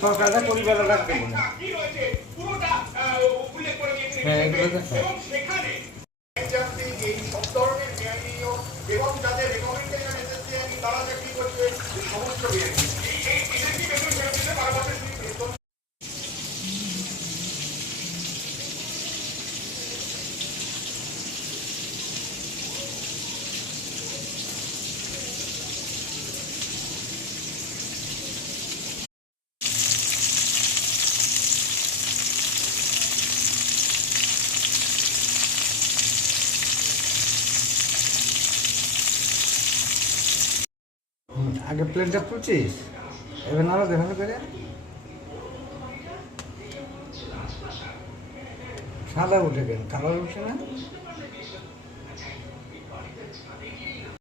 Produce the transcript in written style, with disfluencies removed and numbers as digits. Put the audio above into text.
সরকারটা পরিবার রাখতে বলে এই সব ধরনের এবং যাদের রেকমেন্ডেশন এসেছে তারা চাকরি করছে সমস্ত আগে প্লেনটা তুলছিস এবার নাড়া দেখাবে করে সাদা উঠে গেল কালার উঠছে না